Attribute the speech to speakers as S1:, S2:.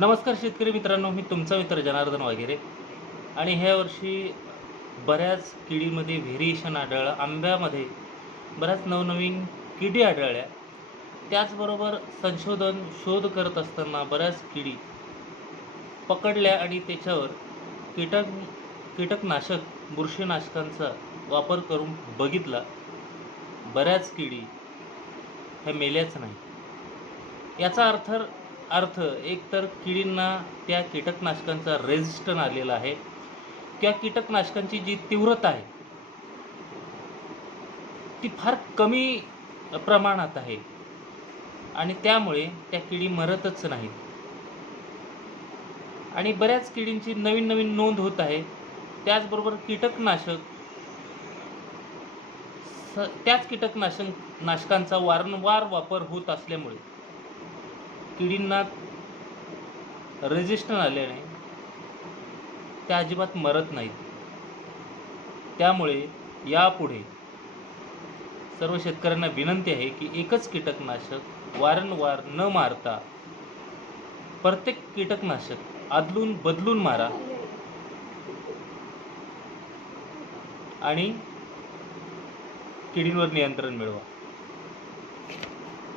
S1: नमस्कार शेतकरी मित्रांनो मी तुमचा मित्र जनार्दन वगैरे आणि ह्या वर्षी बऱ्याच किडीमध्ये व्हेरिएशन आढळलं. आंब्यामध्ये बऱ्याच नवनवीन किडी आढळल्या. त्याचबरोबर संशोधन शोध करत असताना बऱ्याच किडी पकडल्या आणि त्याच्यावर कीटक कीटकनाशक बुरशीनाशकांचा वापर करून बघितला. बऱ्याच किडी ह्या मेल्याच नाही याचा अर्थ अर्थ एकतर किडींना त्या कीटकनाशकांचा रेजिस्टन आलेला आहे. किंवा कीटकनाशकांची जी तीव्रता आहे ती फार कमी प्रमाणात आहे. आणि त्यामुळे त्या किडी मरतच नाहीत. आणि बऱ्याच किडींची नवीन नवीन नोंद होत आहे. त्याचबरोबर कीटकनाशक स त्याच कीटकनाशक नाशकांचा वारंवार वापर होत असल्यामुळे किडींना रेजिस्टन आल्याने त्या अजिबात मरत नाहीत. त्यामुळे यापुढे सर्व शेतकऱ्यांना विनंती आहे की एकच कीटकनाशक वारंवार न मारता प्रत्येक कीटकनाशक आदलून बदलून मारा. आणि किडींवर नियंत्रण मिळवा.